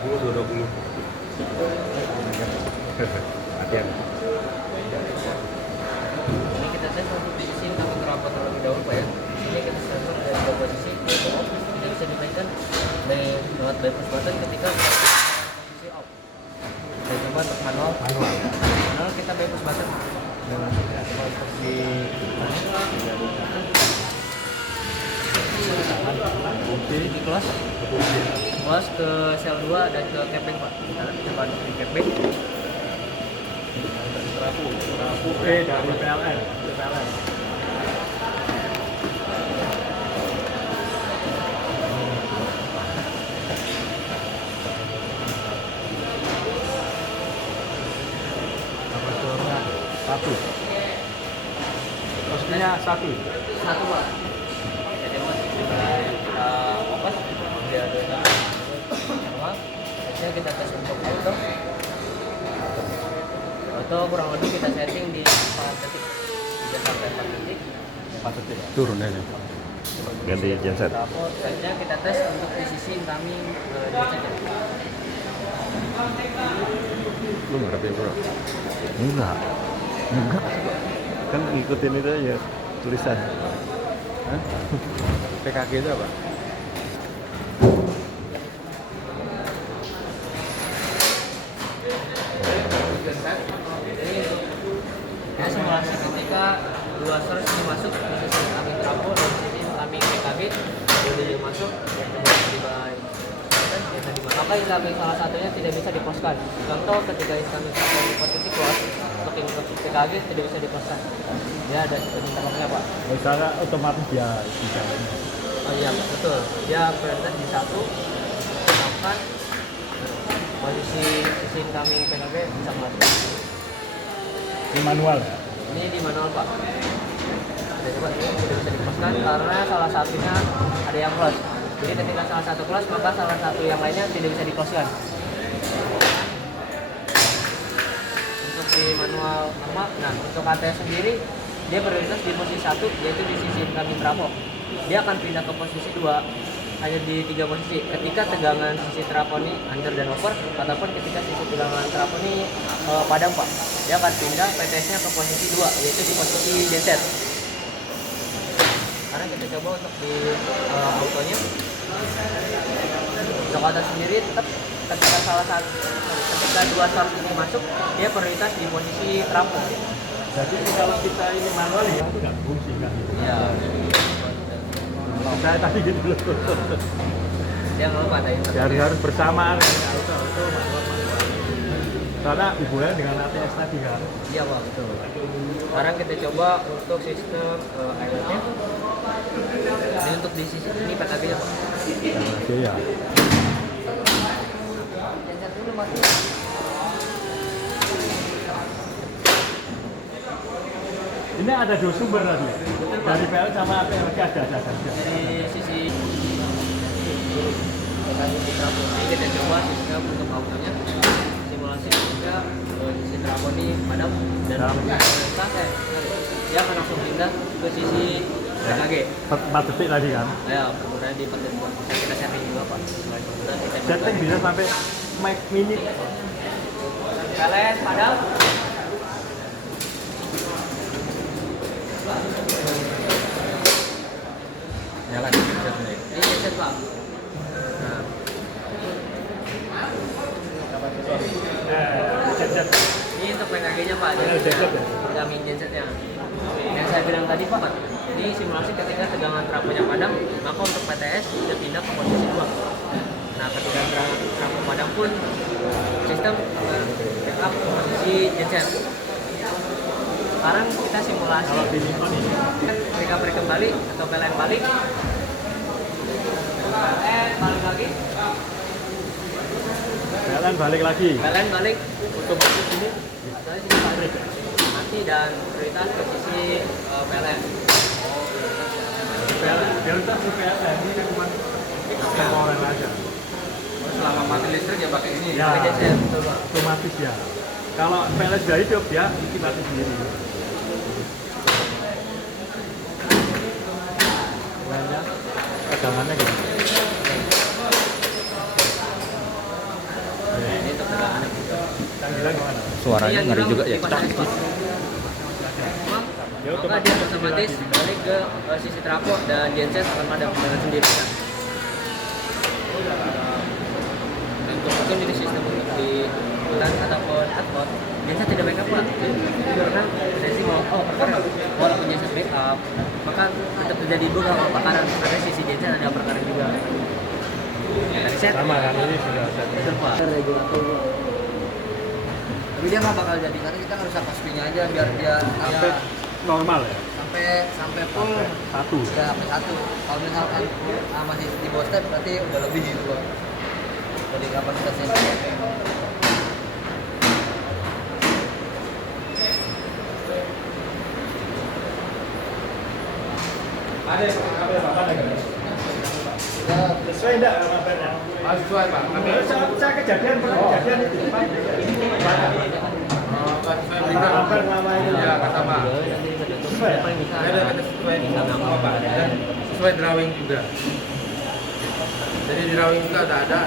20. Hati-hati. Ini kita tes untuk diisi kami rapat terlebih dahulu Pak ya. Ini kita sensor dari dua posisi yaitu off, tidak bisa dimainkan dari lewat bypass button ketika posisi off. Kita coba untuk manual. Manual kita bypass button. Dengan untuk di Di close ke sel 2 dan ke capping Pak. Kita coba untuk di capping. Trapu dari PLN. Aperturnya 1. Maksudnya 1. Satu Pak. Jadi Mas kita open dia ada manual. Biasanya kita tes untuk auto. Auto kurang lebih kita setting di 4 detik 3 sampai 4 detik. 4 detik. Turun aja. Ganti genset. Selanjutnya kita tes untuk di sisi incoming genset. Lu ngerti bro? Enggak. Kan ngikutin itu aja tulisan. Hah? PKG itu apa? Ya, simulasi ketika dua source ini masuk di sisi incoming trafo dan di sisi incoming PKB dia masuk yang tiba-tiba maka incoming salah satunya tidak bisa diposkan. Contoh ketika incoming trafo di posisi close untuk input PKB tidak bisa diposkan. Dia ada interlocknya Pak. Misalnya otomatis dia bisa. Oh iya betul. Dia prioritas di satu, bahkan posisi sisi incoming PKB bisa mati. Di manual ya? Ini di manual Pak. Oke, coba ini tidak bisa diposkan karena salah satunya ada yang close. Jadi ketika salah satu close maka salah satu yang lainnya tidak bisa di-close-kan. Untuk di manual normal, nah untuk ATS sendiri dia prioritas di posisi 1 yaitu di sisi incoming trafo. Dia akan pindah ke posisi 2 hanya di 3 posisi ketika tegangan sisi trafo ini under dan over ataupun ketika sisi tegangan trafo ini padam Pak. Dia akan pindah PTS-nya ke posisi 2 yaitu di posisi genset. Karena kita coba untuk di autonya untuk auto sendiri tetap ketika ketika dua source ini masuk dia prioritas di posisi trafo. Jadi kalau kita ini manual ya itu nggak fungsi kan? Iya. Saya tadi gitu loh. Dia nggak lupa tadi. Harus bersamaan auto manual. Karena hubungannya dengan ATS tadi kan? Iya Pak, betul. Sekarang kita coba untuk sistem ILT-nya. Ini untuk di sisi ini PKB-nya Pak. Oke ya. Genset dulu Mas. Ini ada 2 sumber tadi. Dari PL sama ATS ada. Dari sisi PKB di trafo. Ini kita coba sistem untuk autonya. Simulasi ketika sisi trafo ini padam dan dia akan langsung pindah ke sisi PKG. 4 detik tadi kan? Ya, kemudian di petin bisa kita setting juga Pak. Selain kemudian kita Setting bisa sampai menit. kalian padam. Nyala Ini genset Pak. Nah, Set. ini untuk PKG-nya Pak. Genset ya? Incoming gensetnya. Yang saya bilang tadi Pak, ini simulasi ketika tegangan trafonya padam, maka untuk PTS dia pindah ke posisi 2. Nah, ketika trafo padam pun sistem backup ke posisi genset. Sekarang kita simulasi. Kalau di Nikon ini Ketika mereka kembali atau PLN balik, PLN balik lagi. PLN balik lagi. PLN balik untuk posisi ini, saya sini balik mati dan prioritas ke sisi PLN. Prioritas ke PLN ini kan cuma temporer aja. Selama mati listrik ya pakai ini. Ya, Pakai genset, betul Pak. otomatis ya. Kalau PLN sudah hidup ya, ini mati sendiri. Tegangannya gitu. Gila gimana? Suaranya ngeri juga ya. Ya, Maka dia otomatis balik ke sisi trafo dan genset akan padam dengan sendirinya. Untuk itu di sistem di bulan ataupun hardcore, genset tidak backup Pak. Karena potensi walaupun genset backup, maka tetap terjadi buga kebakaran karena sisi genset ada perkara juga. Reset. Sama kan ini sudah set. Betul Pak. Regulator. Tapi dia nggak bakal jadi karena kita harus apa spin aja biar dia Sampai normal ya. sampai full Satu. udah sampai satu. Kalau misalkan masih di bawah step berarti udah lebih gitu Pak. Jadi kapasitasnya. Ada kabel bapak ada nggak? Sesuai enggak kabelnya? Sesuai Pak. Kami Saya kejadian pernah kejadian itu di depan. sesuai berita. Kabel lama ini. Ya, kata Pak. Sesuai ya? Ada sesuai nama Pak dan sesuai drawing juga. Jadi di drawing juga ada